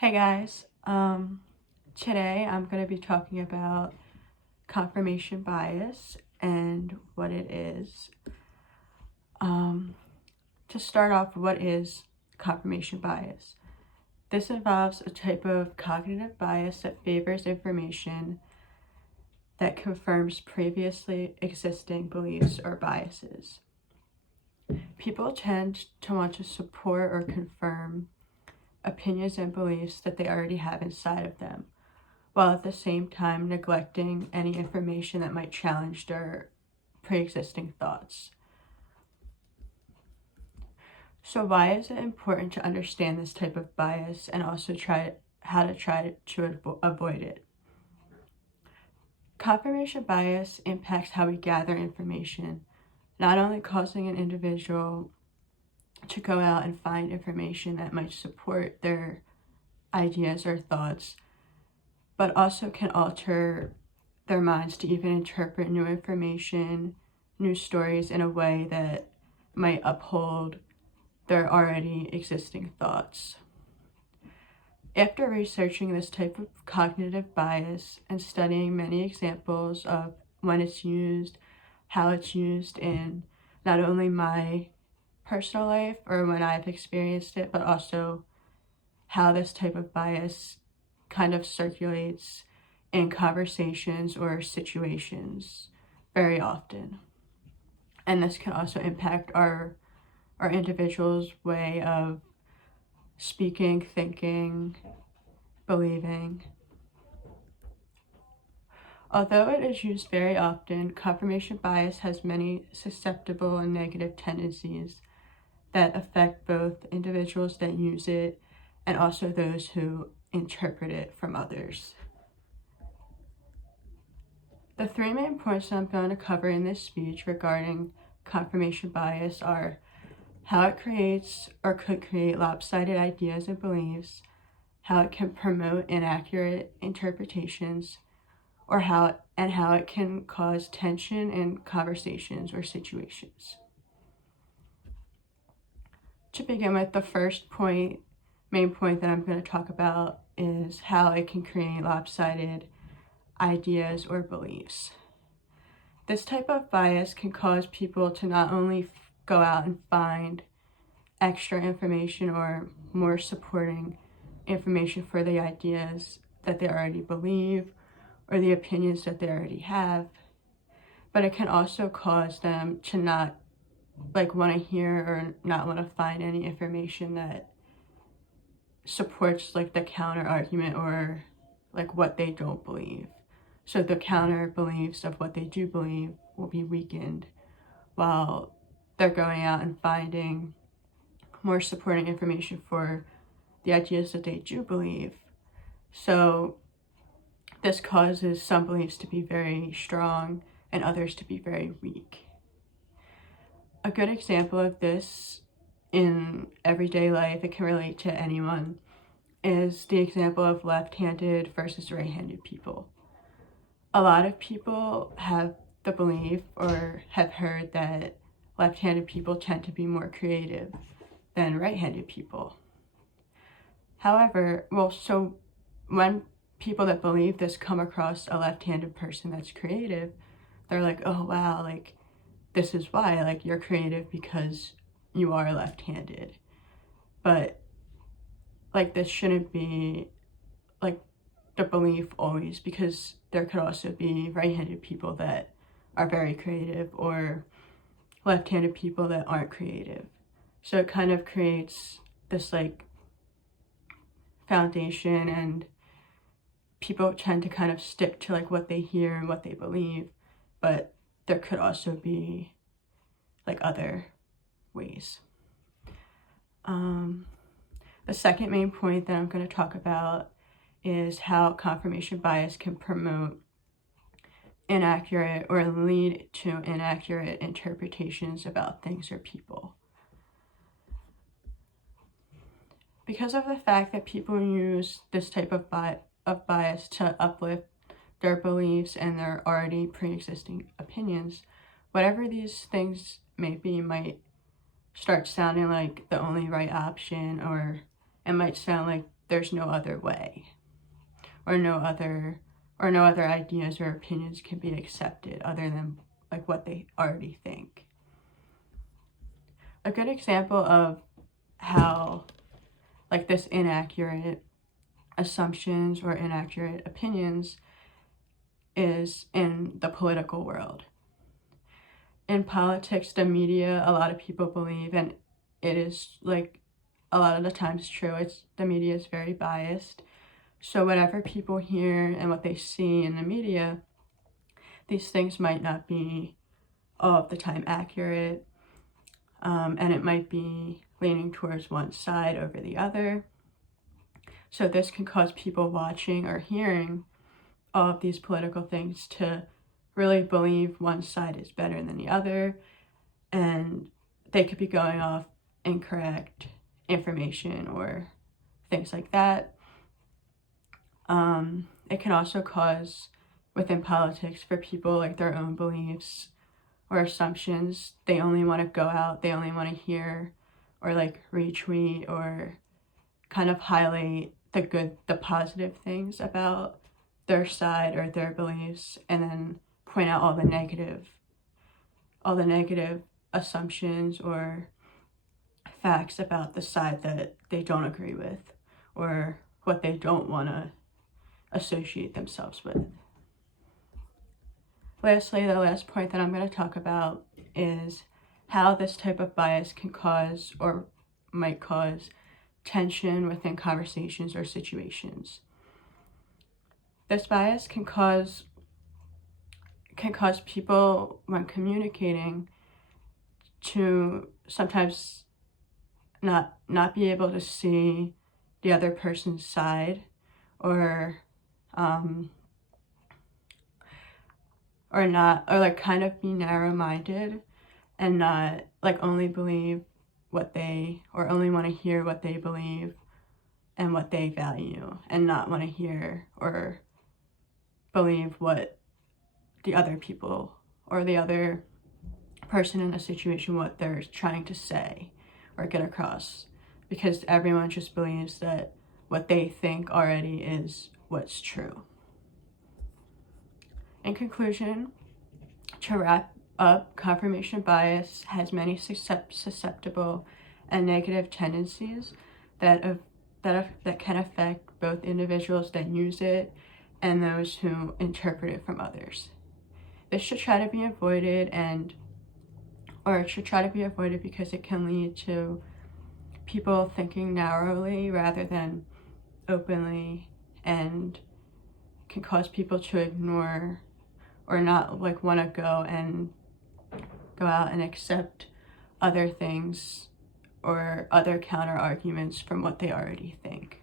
Hey guys, today I'm going to be talking about confirmation bias and what it is. Um, to start off, what is confirmation bias? This involves a type of cognitive bias that favors information that confirms previously existing beliefs or biases. People tend to want to support or confirm opinions and beliefs that they already have inside of them, while at the same time neglecting any information that might challenge their pre-existing thoughts. So why is it important to understand this type of bias and also try to avoid it? Confirmation bias impacts how we gather information, not only causing an individual to go out and find information that might support their ideas or thoughts, but also can alter their minds to even interpret new information, new stories in a way that might uphold their already existing thoughts. After researching this type of cognitive bias and studying many examples of when it's used, how it's used in not only my personal life or when I've experienced it, but also how this type of bias kind of circulates in conversations or situations very often. And this can also impact our individual's way of speaking, thinking, believing. Although it is used very often, confirmation bias has many susceptible and negative tendencies that affect both individuals that use it and also those who interpret it from others. The three main points that I'm going to cover in this speech regarding confirmation bias are how it creates or could create lopsided ideas and beliefs, how it can promote inaccurate interpretations, or how it can cause tension in conversations or situations. To begin with, the first main point that I'm going to talk about is how it can create lopsided ideas or beliefs. This type of bias can cause people to not only go out and find extra information or more supporting information for the ideas that they already believe or the opinions that they already have, but it can also cause them to not want to hear or not want to find any information that supports the counter argument or what they don't believe. So the counter beliefs of what they do believe will be weakened while they're going out and finding more supporting information for the ideas that they do believe. So this causes some beliefs to be very strong and others to be very weak. A good example of this in everyday life, it can relate to anyone, is the example of left-handed versus right-handed people. A lot of people have the belief or have heard that left-handed people tend to be more creative than right-handed people. However, so when people that believe this come across a left-handed person that's creative, they're like, oh wow, this is why, you're creative because you are left-handed. But this shouldn't be the belief always, because there could also be right-handed people that are very creative or left-handed people that aren't creative. So it kind of creates this foundation, and people tend to kind of stick to what they hear and what they believe, but there could also be other ways. The second main point that I'm going to talk about is how confirmation bias can promote inaccurate or lead to inaccurate interpretations about things or people. Because of the fact that people use this type of bias to uplift their beliefs and their already pre-existing opinions, whatever these things may be might start sounding like the only right option, or it might sound like there's no other way, or no other ideas or opinions can be accepted other than like what they already think. A good example of how like this inaccurate assumptions or inaccurate opinions is in the political world. In politics, the media, a lot of people believe, and it is like a lot of the times true, the media is very biased. So whatever people hear and what they see in the media, these things might not be all of the time accurate, and it might be leaning towards one side over the other. So this can cause people watching or hearing all of these political things to really believe one side is better than the other, and they could be going off incorrect information or things like that. It can also cause within politics for people like their own beliefs or assumptions. They only want to go out, they only want to hear or like retweet or kind of highlight the positive things about their side or their beliefs, and then point out all the negative assumptions or facts about the side that they don't agree with or what they don't want to associate themselves with. Lastly, the last point that I'm going to talk about is how this type of bias can cause or might cause tension within conversations or situations. This bias can cause people, when communicating, to sometimes not be able to see the other person's side, or like kind of be narrow-minded and not like only believe only want to hear what they believe and what they value, and not want to hear or believe what the other people or the other person in a situation, what they're trying to say or get across, because everyone just believes that what they think already is what's true. In conclusion, to wrap up, confirmation bias has many susceptible and negative tendencies that can affect both individuals that use it and those who interpret it from others. This should try to be avoided because it can lead to people thinking narrowly rather than openly, and can cause people to ignore or not like want to go out and accept other things or other counter arguments from what they already think.